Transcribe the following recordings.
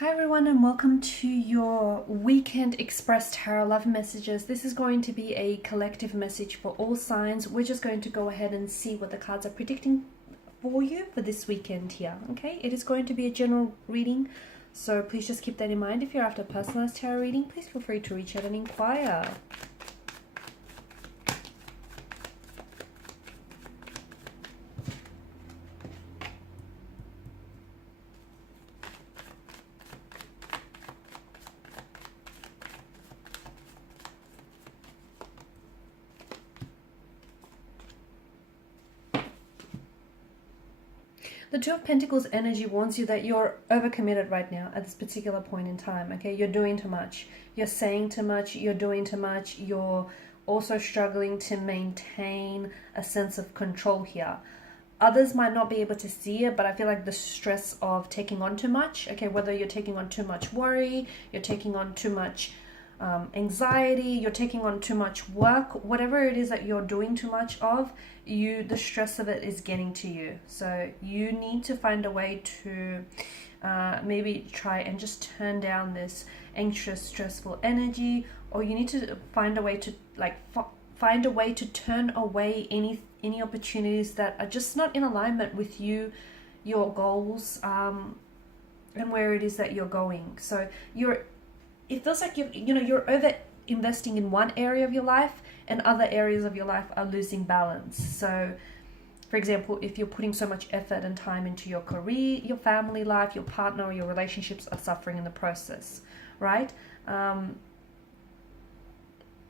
Hi everyone and welcome to your Weekend Express Tarot Love Messages. This is going to be a collective message for all signs. We're just going to go ahead and see what the cards are predicting for you for this weekend here. Okay, it is going to be a general reading, so please just keep that in mind. If you're after a personalized tarot reading, please feel free to reach out and inquire. The Two of Pentacles energy warns you that you're overcommitted right now at this particular point in time, okay? You're doing too much. You're saying too much. You're doing too much. You're also struggling to maintain a sense of control here. Others might not be able to see it, but I feel like the stress of taking on too much, okay? Whether you're taking on too much worry, you're taking on too much anxiety, you're taking on too much work, whatever it is that you're doing too much of, the stress of it is getting to you. So you need to find a way to maybe try and just turn down this anxious, stressful energy, or you need to find a way to find a way to turn away any opportunities that are just not in alignment with you, your goals, and where it is that you're going. So it feels like you're over investing in one area of your life and other areas of your life are losing balance. So for example, if you're putting so much effort and time into your career, your family life, your partner or your relationships are suffering in the process, right?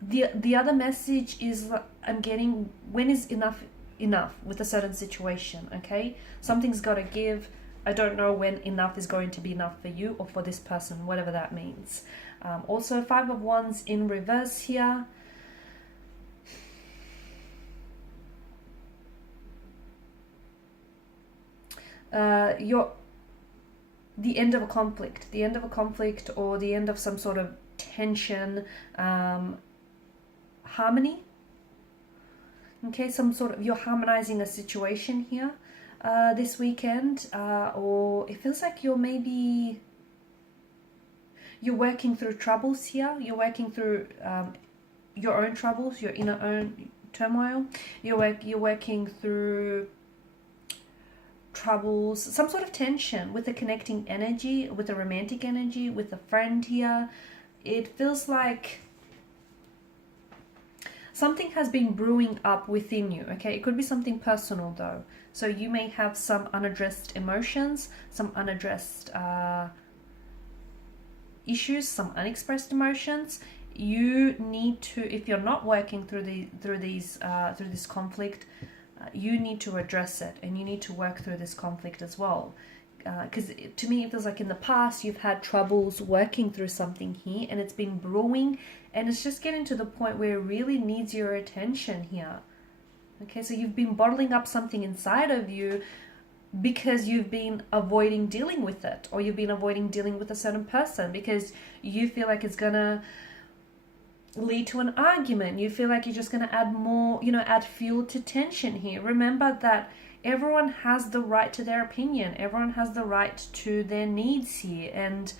The other message is I'm getting, when is enough with a certain situation, okay? Something's got to give. I don't know when enough is going to be enough for you or for this person, whatever that means. Also, Five of Wands in reverse here. The end of a conflict, or the end of some sort of tension, harmony. Okay, you're harmonizing a situation here this weekend, or it feels like you're working through troubles here. You're working through your own troubles, your inner own turmoil. You're working through troubles, some sort of tension with a connecting energy, with a romantic energy, with a friend here. It feels like something has been brewing up within you, okay? It could be something personal though. So you may have some unaddressed emotions, some unaddressed issues, some unexpressed emotions. You need to, if you're not working through this conflict, you need to address it, and you need to work through this conflict as well. Because to me it feels like in the past you've had troubles working through something here, and it's been brewing, and it's just getting to the point where it really needs your attention here. Okay, so you've been bottling up something inside of you because you've been avoiding dealing with it, or you've been avoiding dealing with a certain person because you feel like it's gonna lead to an argument. You feel like you're just gonna add more, add fuel to tension here. Remember that everyone has the right to their opinion. Everyone has the right to their needs here. And,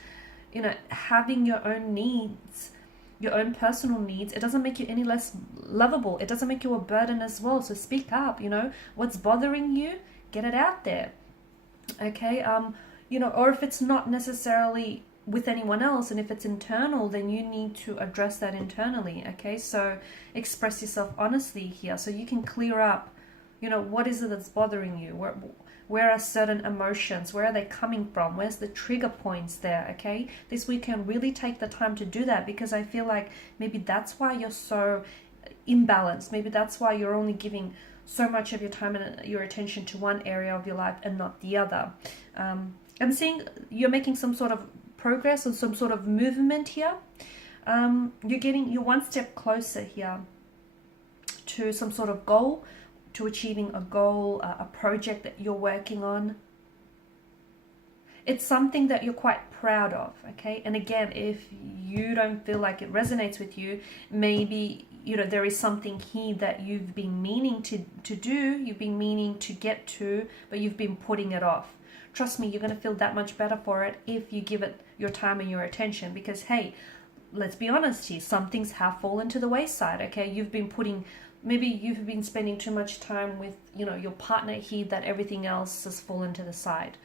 having your own needs, your own personal needs, it doesn't make you any less lovable. It doesn't make you a burden as well. So speak up, what's bothering you, get it out there. Okay. Or if it's not necessarily with anyone else, and if it's internal, then you need to address that internally. Okay. So express yourself honestly here so you can clear up, what is it that's bothering you? Where are certain emotions? Where are they coming from? Where's the trigger points there? Okay. This weekend, really take the time to do that, because I feel like maybe that's why you're so imbalanced. Maybe that's why you're only giving so much of your time and your attention to one area of your life and not the other. I'm seeing you're making some sort of progress or some sort of movement here. You're one step closer here to some sort of goal, to achieving a goal, a project that you're working on. It's something that you're quite proud of, okay? And again, if you don't feel like it resonates with you, maybe there is something here that you've been meaning to do, you've been meaning to get to, but you've been putting it off. Trust me, you're going to feel that much better for it if you give it your time and your attention, because hey, let's be honest here, some things have fallen to the wayside. Okay, maybe you've been spending too much time with, you know, your partner here, that everything else has fallen to the side.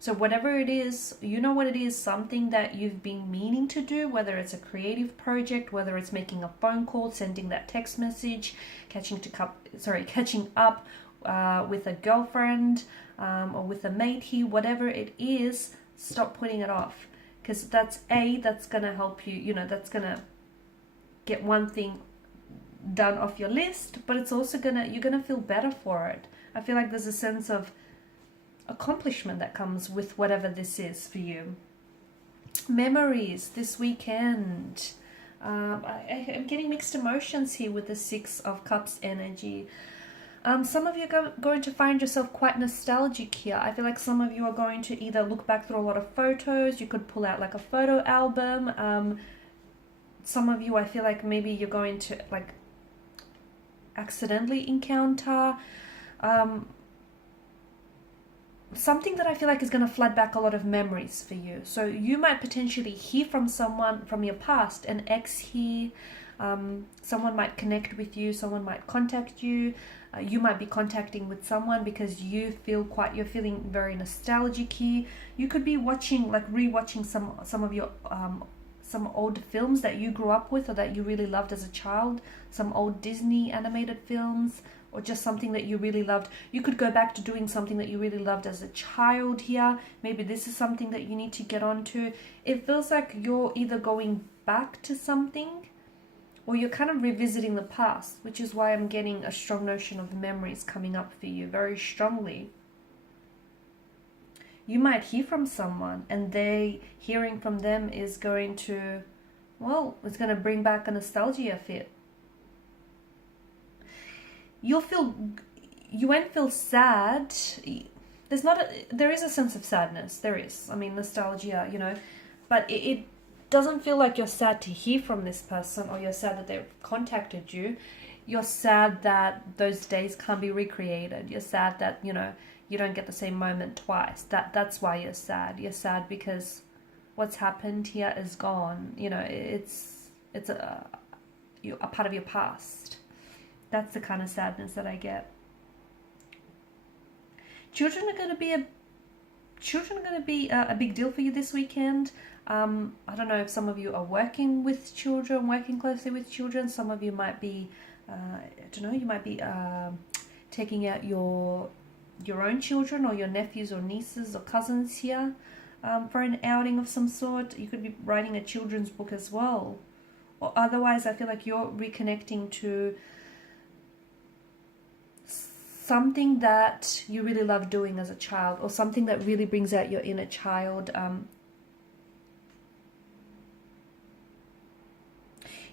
So whatever it is, you know what it is, something that you've been meaning to do, whether it's a creative project, whether it's making a phone call, sending that text message, catching up with a girlfriend or with a mate here, whatever it is, stop putting it off. Because that's gonna help you, you know, that's gonna get one thing done off your list, but it's also you're gonna feel better for it. I feel like there's a sense of accomplishment that comes with whatever this is for you. Memories this weekend. I'm getting mixed emotions here with the Six of Cups energy. Some of you are going to find yourself quite nostalgic here. I feel like some of you are going to either look back through a lot of photos. You could pull out like a photo album. Some of you, I feel like maybe you're going to like accidentally encounter something that I feel like is going to flood back a lot of memories for you. So you might potentially hear from someone from your past, an ex here. Someone might connect with you, someone might contact you. You might be contacting with someone because you're feeling very nostalgic here. You could be rewatching some of your some old films that you grew up with or that you really loved as a child, some old Disney animated films, or just something that you really loved. You could go back to doing something that you really loved as a child here. Maybe this is something that you need to get onto. It feels like you're either going back to something or you're kind of revisiting the past, which is why I'm getting a strong notion of memories coming up for you very strongly. You might hear from someone and hearing from them is going to, it's going to bring back a nostalgia fit. You won't feel sad. There is a sense of sadness. There is. I mean, nostalgia, you know, but it doesn't feel like you're sad to hear from this person or you're sad that they've contacted you. You're sad that those days can't be recreated. You're sad that, you know, you don't get the same moment twice. That's why you're sad. You're sad because what's happened here is gone. You know, it's a part of your past. That's the kind of sadness that I get. Children are going to be a big deal for you this weekend. I don't know if some of you are working with children, working closely with children. Some of you might be, you might be taking out your own children or your nephews or nieces or cousins here for an outing of some sort. You could be writing a children's book as well. Or otherwise, I feel like you're reconnecting to something that you really love doing as a child, or something that really brings out your inner child.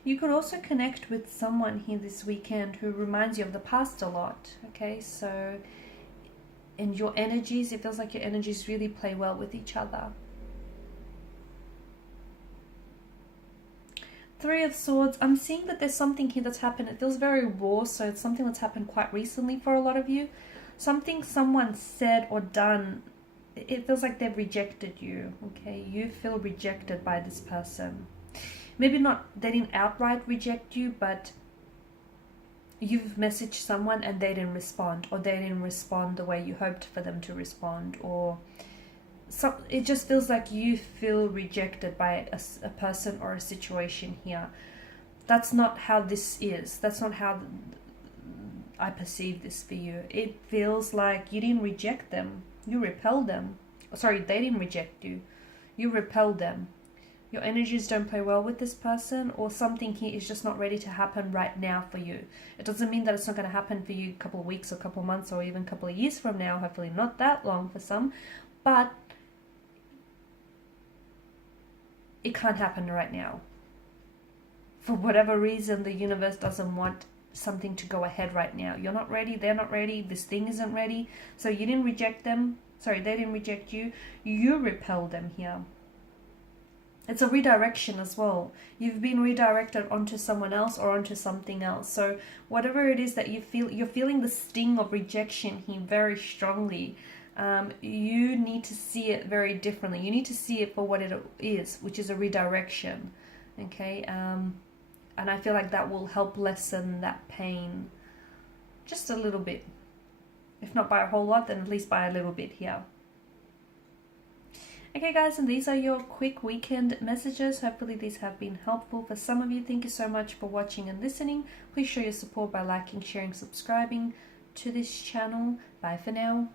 You could also connect with someone here this weekend who reminds you of the past a lot. Okay, so in your energies, it feels like your energies really play well with each other. Three of Swords. I'm seeing that there's something here that's happened. It feels very raw, so it's something that's happened quite recently for a lot of you. Something someone said or done, it feels like they've rejected you. Okay, you feel rejected by this person. Maybe not, they didn't outright reject you, but you've messaged someone and they didn't respond, or they didn't respond the way you hoped for them to respond, or so it just feels like you feel rejected by a person or a situation here. That's not how this is. That's not how I perceive this for you. It feels like you didn't reject them. You repelled them. Sorry, they didn't reject you. You repelled them. Your energies don't play well with this person, or something here is just not ready to happen right now for you. It doesn't mean that it's not going to happen for you a couple of weeks or a couple of months or even a couple of years from now. Hopefully not that long for some. But it can't happen right now. For whatever reason, the universe doesn't want something to go ahead right now. You're not ready, they're not ready, this thing isn't ready. So you didn't reject them. Sorry, they didn't reject you. You repelled them here. It's a redirection as well. You've been redirected onto someone else or onto something else. So whatever it is that you feel, you're feeling the sting of rejection here very strongly. you need to see it very differently. You need to see it for what it is, which is a redirection. Okay, and I feel like that will help lessen that pain just a little bit. If not by a whole lot, then at least by a little bit here. Okay guys, and these are your quick weekend messages. Hopefully these have been helpful for some of you. Thank you so much for watching and listening. Please show your support by liking, sharing, subscribing to this channel. Bye for now.